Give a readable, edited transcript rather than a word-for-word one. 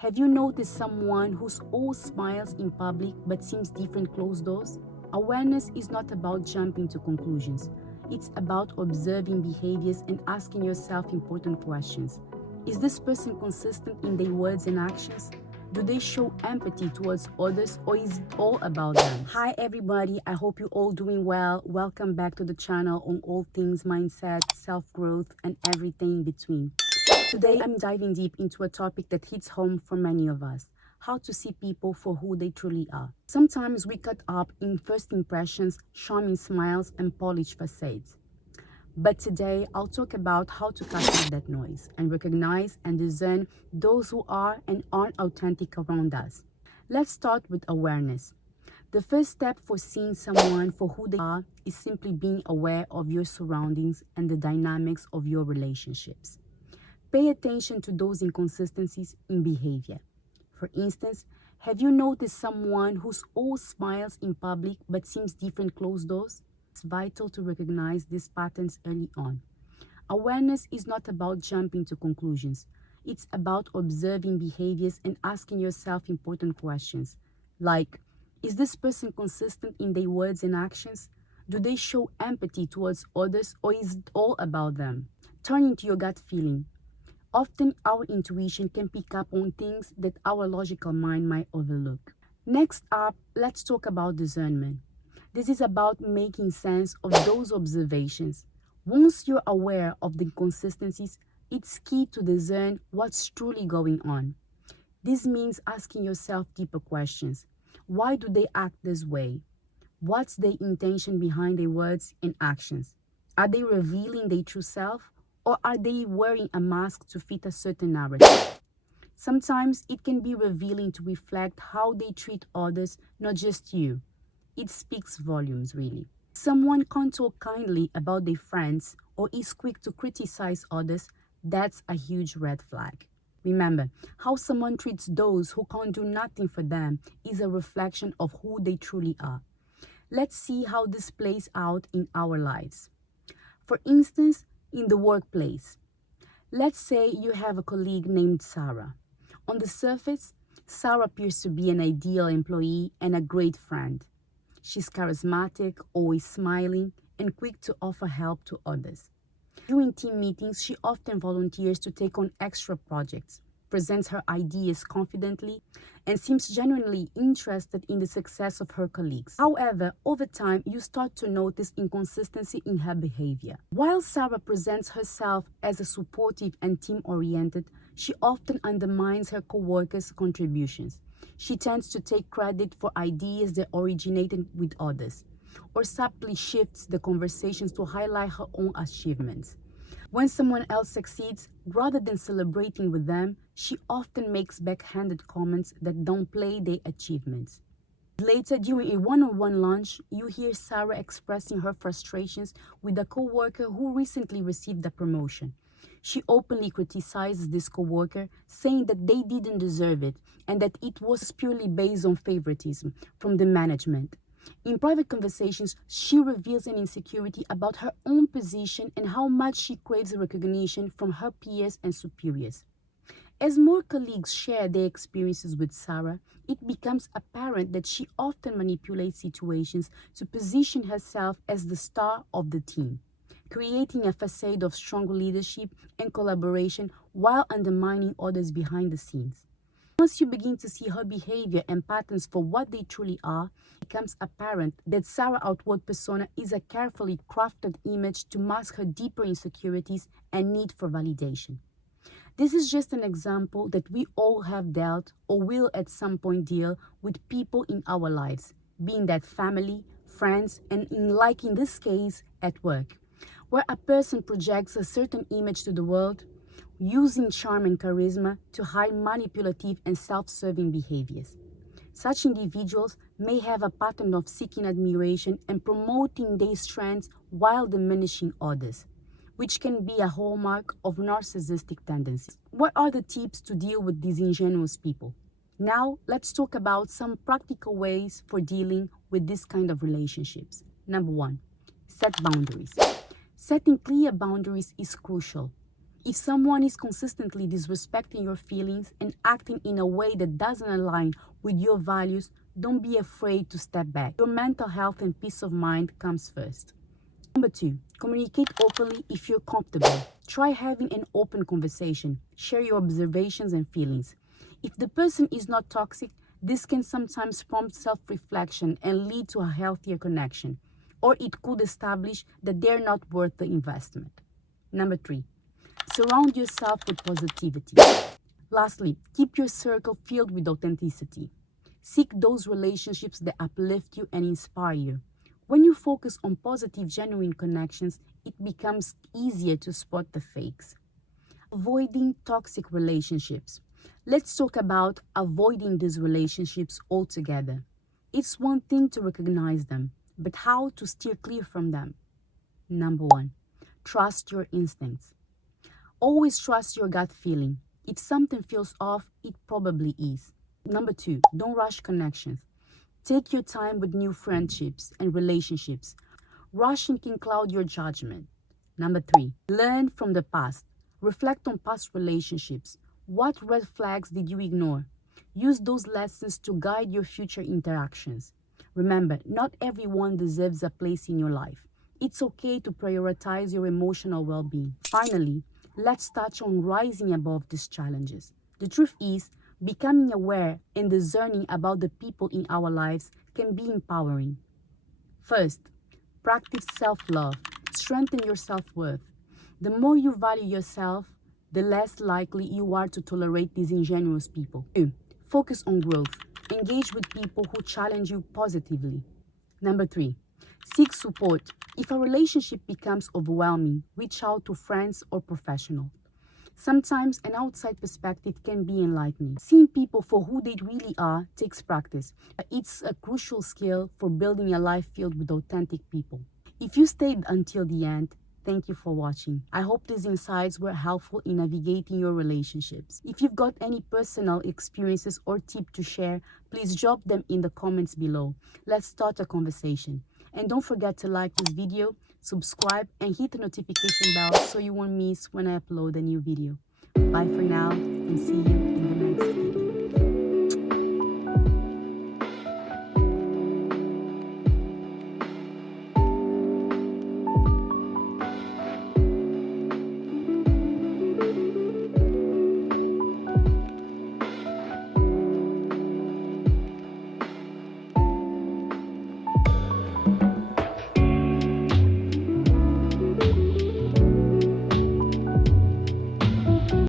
Have you noticed someone who's all smiles in public but seems different closed doors? Awareness is not about jumping to conclusions. It's about observing behaviors and asking yourself important questions. Is this person consistent in their words and actions? Do they show empathy towards others, or is it all about them? Hi everybody, I hope you're all doing well. Welcome back to the channel on all things mindset, self-growth, and everything in between. Today I'm diving deep into a topic that hits home for many of us: how to see people for who they truly are. Sometimes we cut up in first impressions, charming smiles, and polished facades. But today I'll talk about how to cut through that noise and recognize and discern those who are and aren't authentic around us. Let's start with awareness. The first step for seeing someone for who they are is simply being aware of your surroundings and the dynamics of your relationships. Pay attention to those inconsistencies in behavior. For instance, have you noticed someone who's all smiles in public but seems different closed doors? It's vital to recognize these patterns early on. Awareness is not about jumping to conclusions. It's about observing behaviors and asking yourself important questions, like, is this person consistent in their words and actions? Do they show empathy towards others, or is it all about them? Turn into your gut feeling. Often our intuition can pick up on things that our logical mind might overlook. Next up, let's talk about discernment. This is about making sense of those observations. Once you're aware of the inconsistencies, it's key to discern what's truly going on. This means asking yourself deeper questions. Why do they act this way? What's their intention behind their words and actions? Are they revealing their true self? Or are they wearing a mask to fit a certain narrative? Sometimes it can be revealing to reflect how they treat others, not just you. It speaks volumes, really. Someone can't talk kindly about their friends or is quick to criticize others, that's a huge red flag. Remember, how someone treats those who can't do nothing for them is a reflection of who they truly are. Let's see how this plays out in our lives. For instance, in the workplace. Let's say you have a colleague named Sarah. On the surface, Sarah appears to be an ideal employee and a great friend. She's charismatic, always smiling, and quick to offer help to others. During team meetings, she often volunteers to take on extra projects, presents her ideas confidently, and seems genuinely interested in the success of her colleagues. However, over time, you start to notice inconsistency in her behavior. While Sarah presents herself as a supportive and team-oriented, she often undermines her co-workers' contributions. She tends to take credit for ideas that originated with others, or subtly shifts the conversations to highlight her own achievements. When someone else succeeds, rather than celebrating with them, she often makes backhanded comments that downplay their achievements. Later, during a one-on-one lunch, you hear Sarah expressing her frustrations with a coworker who recently received a promotion. She openly criticizes this coworker, saying that they didn't deserve it and that it was purely based on favoritism from the management. In private conversations, she reveals an insecurity about her own position and how much she craves recognition from her peers and superiors. As more colleagues share their experiences with Sarah, it becomes apparent that she often manipulates situations to position herself as the star of the team, creating a facade of strong leadership and collaboration while undermining others behind the scenes. Once you begin to see her behavior and patterns for what they truly are, it becomes apparent that Sarah's outward persona is a carefully crafted image to mask her deeper insecurities and need for validation. This is just an example that we all have dealt or will at some point deal with people in our lives, being that family, friends, and in this case, at work, where a person projects a certain image to the world, using charm and charisma to hide manipulative and self-serving behaviors. Such individuals may have a pattern of seeking admiration and promoting their strengths while diminishing others, which can be a hallmark of narcissistic tendencies. What are the tips to deal with disingenuous people? Now, let's talk about some practical ways for dealing with this kind of relationships. Number 1, set boundaries. Setting clear boundaries is crucial. If someone is consistently disrespecting your feelings and acting in a way that doesn't align with your values, don't be afraid to step back. Your mental health and peace of mind comes first. Number 2, communicate openly if you're comfortable. Try having an open conversation. Share your observations and feelings. If the person is not toxic, this can sometimes prompt self-reflection and lead to a healthier connection, or it could establish that they're not worth the investment. Number 3, surround yourself with positivity. Lastly, keep your circle filled with authenticity. Seek those relationships that uplift you and inspire you. When you focus on positive, genuine connections, it becomes easier to spot the fakes. Avoiding toxic relationships. Let's talk about avoiding these relationships altogether. It's one thing to recognize them, but how to steer clear from them? Number 1, trust your instincts. Always trust your gut feeling. If something feels off, it probably is. Number 2, don't rush connections. Take your time with new friendships and relationships. Rushing can cloud your judgment. Number 3, learn from the past. Reflect on past relationships. What red flags did you ignore? Use those lessons to guide your future interactions. Remember, not everyone deserves a place in your life. It's okay to prioritize your emotional well-being. Finally, let's touch on rising above these challenges. The truth is, becoming aware and discerning about the people in our lives can be empowering. First, practice self-love. Strengthen your self-worth. The more you value yourself, the less likely you are to tolerate disingenuous people. 2, focus on growth. Engage with people who challenge you positively. Number 3, seek support. If a relationship becomes overwhelming, reach out to friends or professionals. Sometimes an outside perspective can be enlightening. Seeing people for who they really are takes practice. It's a crucial skill for building a life filled with authentic people. If you stayed until the end, thank you for watching. I hope these insights were helpful in navigating your relationships. If you've got any personal experiences or tips to share, please drop them in the comments below. Let's start a conversation. And don't forget to like this video, subscribe, and hit the notification bell so you won't miss when I upload a new video. Bye for now, and see you